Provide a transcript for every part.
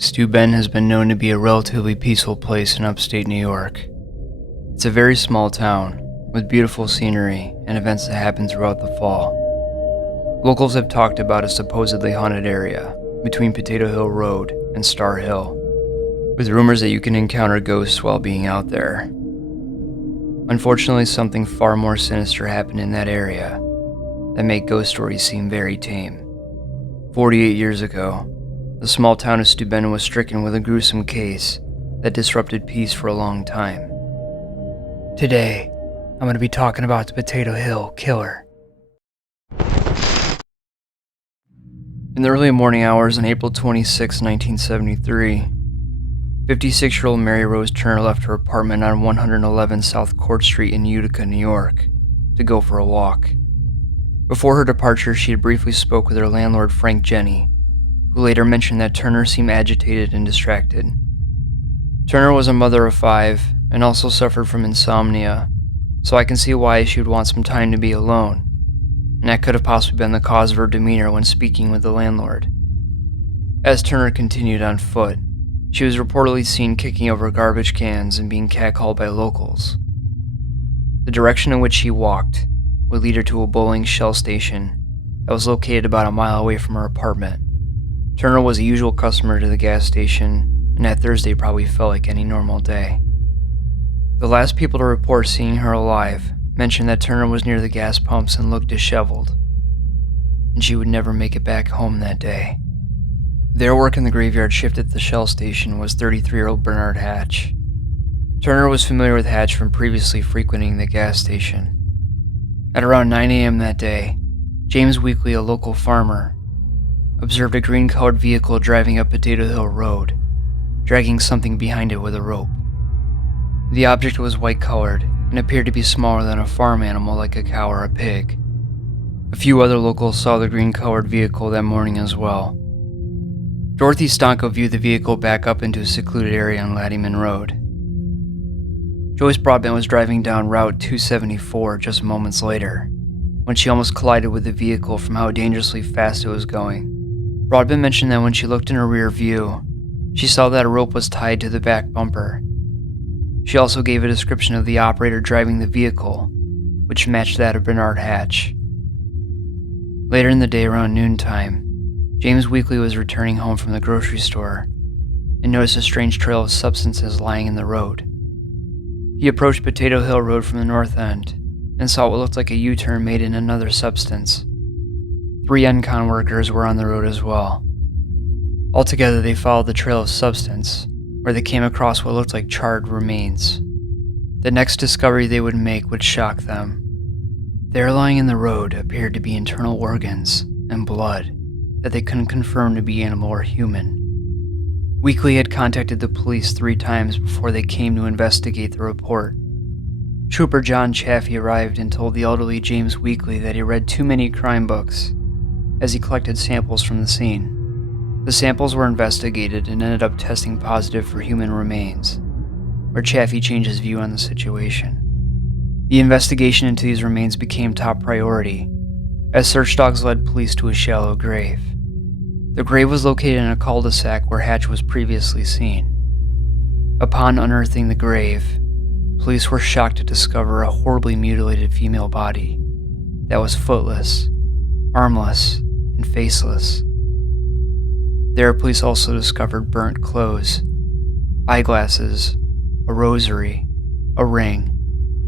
Steuben has been known to be a relatively peaceful place in upstate New York. It's a very small town, with beautiful scenery and events that happen throughout the fall. Locals have talked about a supposedly haunted area between Potato Hill Road and Star Hill, with rumors that you can encounter ghosts while being out there. Unfortunately, something far more sinister happened in that area that make ghost stories seem very tame. 48 years ago, the small town of Steuben was stricken with a gruesome case that disrupted peace for a long time. Today, I'm going to be talking about the Potato Hill Killer. In the early morning hours on April 26, 1973, 56-year-old Mary Rose Turner left her apartment on 111 South Court Street in Utica, New York, to go for a walk. Before her departure, she had briefly spoke with her landlord, Frank Jenny, who later mentioned that Turner seemed agitated and distracted. Turner was a mother of 5 and also suffered from insomnia, so I can see why she would want some time to be alone, and that could have possibly been the cause of her demeanor when speaking with the landlord. As Turner continued on foot, she was reportedly seen kicking over garbage cans and being catcalled by locals. The direction in which she walked would lead her to a bowling shell station that was located about a mile away from her apartment. Turner was a usual customer to the gas station, and that Thursday probably felt like any normal day. The last people to report seeing her alive mentioned that Turner was near the gas pumps and looked disheveled, and she would never make it back home that day. Their work in the graveyard shift at the Shell station was 33-year-old Bernard Hatch. Turner was familiar with Hatch from previously frequenting the gas station. At around 9 a.m. that day, James Weekly, a local farmer, observed a green-colored vehicle driving up Potato Hill Road, dragging something behind it with a rope. The object was white-colored and appeared to be smaller than a farm animal like a cow or a pig. A few other locals saw the green-colored vehicle that morning as well. Dorothy Stanko viewed the vehicle back up into a secluded area on Latyman Road. Joyce Broadbent was driving down Route 274 just moments later, when she almost collided with the vehicle from how dangerously fast it was going. Broadbent mentioned that when she looked in her rear view, she saw that a rope was tied to the back bumper. She also gave a description of the operator driving the vehicle, which matched that of Bernard Hatch. Later in the day, around noontime, James Weekly was returning home from the grocery store and noticed a strange trail of substances lying in the road. He approached Potato Hill Road from the north end and saw what looked like a U-turn made in another substance. 3 Encon workers were on the road as well. Altogether, they followed the trail of substance, where they came across what looked like charred remains. The next discovery they would make would shock them. There lying in the road appeared to be internal organs and blood that they couldn't confirm to be animal or human. Weekly had contacted the police 3 times before they came to investigate the report. Trooper John Chaffee arrived and told the elderly James Weekly that he read too many crime books as he collected samples from the scene. The samples were investigated and ended up testing positive for human remains, where Chaffee changed his view on the situation. The investigation into these remains became top priority, as search dogs led police to a shallow grave. The grave was located in a cul-de-sac where Hatch was previously seen. Upon unearthing the grave, police were shocked to discover a horribly mutilated female body that was footless, armless, and faceless. There, police also discovered burnt clothes, eyeglasses, a rosary, a ring,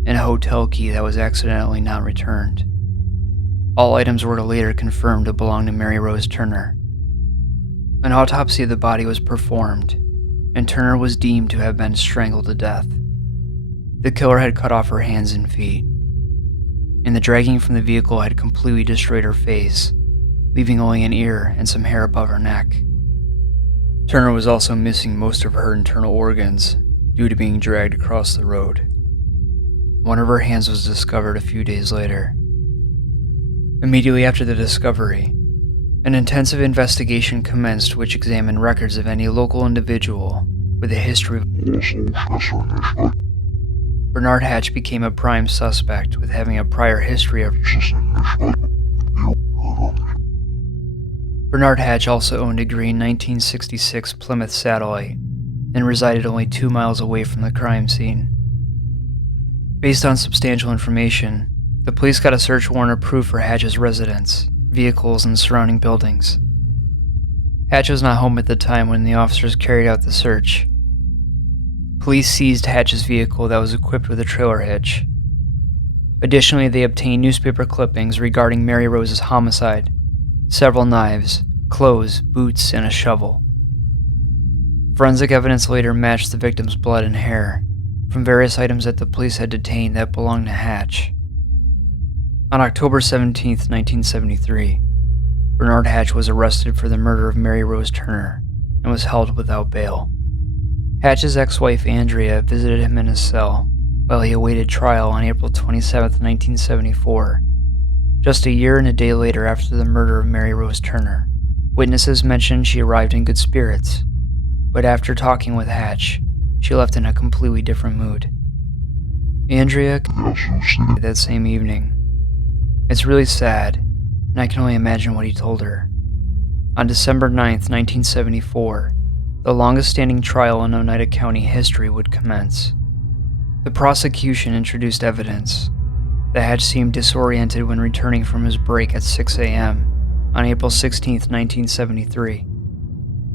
and a hotel key that was accidentally not returned. All items were later confirmed to belong to Mary Rose Turner. An autopsy of the body was performed, and Turner was deemed to have been strangled to death. The killer had cut off her hands and feet, and the dragging from the vehicle had completely destroyed her face, leaving only an ear and some hair above her neck. Turner was also missing most of her internal organs due to being dragged across the road. One of her hands was discovered a few days later. Immediately after the discovery, an intensive investigation commenced which examined records of any local individual with a history of Bernard Hatch became a prime suspect with having a prior history of Bernard Hatch also owned a green 1966 Plymouth Satellite and resided only 2 miles away from the crime scene. Based on substantial information, the police got a search warrant approved for Hatch's residence, vehicles, and surrounding buildings. Hatch was not home at the time when the officers carried out the search. Police seized Hatch's vehicle that was equipped with a trailer hitch. Additionally, they obtained newspaper clippings regarding Mary Rose's homicide, several knives, clothes, boots, and a shovel. Forensic evidence later matched the victim's blood and hair from various items that the police had detained that belonged to Hatch. On October 17, 1973, Bernard Hatch was arrested for the murder of Mary Rose Turner and was held without bail. Hatch's ex-wife Andrea visited him in his cell while he awaited trial on April 27, 1974, just a year and a day later after the murder of Mary Rose Turner. Witnesses mentioned she arrived in good spirits, but after talking with Hatch, she left in a completely different mood. Andrea died that same evening. It's really sad, and I can only imagine what he told her. On December 9, 1974, the longest-standing trial in Oneida County history would commence. The prosecution introduced evidence that Hatch seemed disoriented when returning from his break at 6 a.m. on April 16, 1973.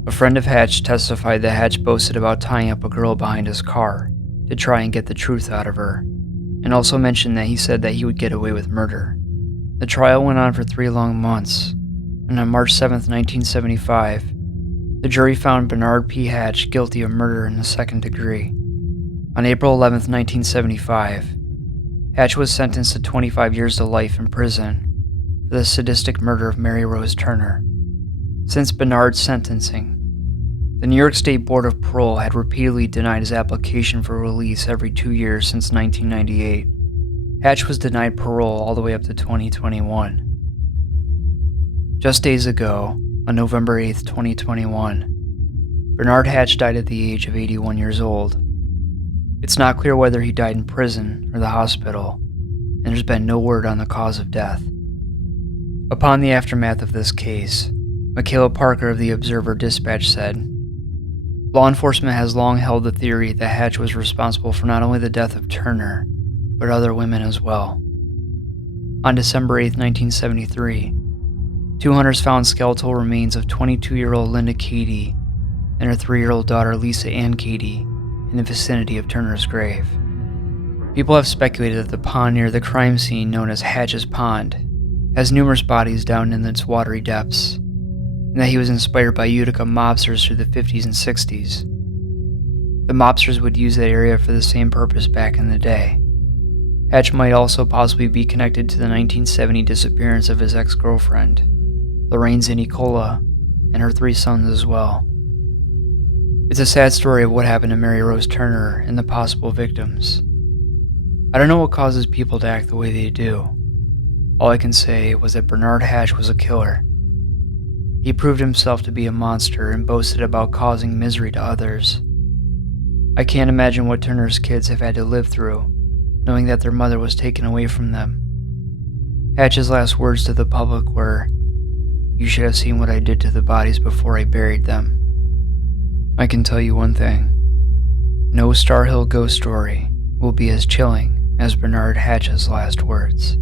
A friend of Hatch testified that Hatch boasted about tying up a girl behind his car to try and get the truth out of her, and also mentioned that he said that he would get away with murder. The trial went on for 3 long months, and on March 7, 1975, the jury found Bernard P. Hatch guilty of murder in the second degree. On April 11, 1975, Hatch was sentenced to 25 years to life in prison for the sadistic murder of Mary Rose Turner. Since Bernard's sentencing, the New York State Board of Parole had repeatedly denied his application for release every 2 years since 1998. Hatch was denied parole all the way up to 2021. Just days ago, on November 8, 2021, Bernard Hatch died at the age of 81 years old. It's not clear whether he died in prison or the hospital, and there's been no word on the cause of death. Upon the aftermath of this case, Michaela Parker of the Observer-Dispatch said, "Law enforcement has long held the theory that Hatch was responsible for not only the death of Turner, but other women as well." On December 8, 1973, 2 hunters found skeletal remains of 22-year-old Linda Cady and her 3-year-old daughter Lisa Ann Cady in the vicinity of Turner's grave. People have speculated that the pond near the crime scene, known as Hatch's Pond, has numerous bodies down in its watery depths, and that he was inspired by Utica mobsters through the 50s and 60s. The mobsters would use that area for the same purpose back in the day. Hatch might also possibly be connected to the 1970 disappearance of his ex-girlfriend, Lorraine Zinicola, and her 3 sons as well. It's a sad story of what happened to Mary Rose Turner and the possible victims. I don't know what causes people to act the way they do. All I can say was that Bernard Hatch was a killer. He proved himself to be a monster and boasted about causing misery to others. I can't imagine what Turner's kids have had to live through, knowing that their mother was taken away from them. Hatch's last words to the public were, "You should have seen what I did to the bodies before I buried them." I can tell you one thing. No Star Hill ghost story will be as chilling as Bernard Hatch's last words.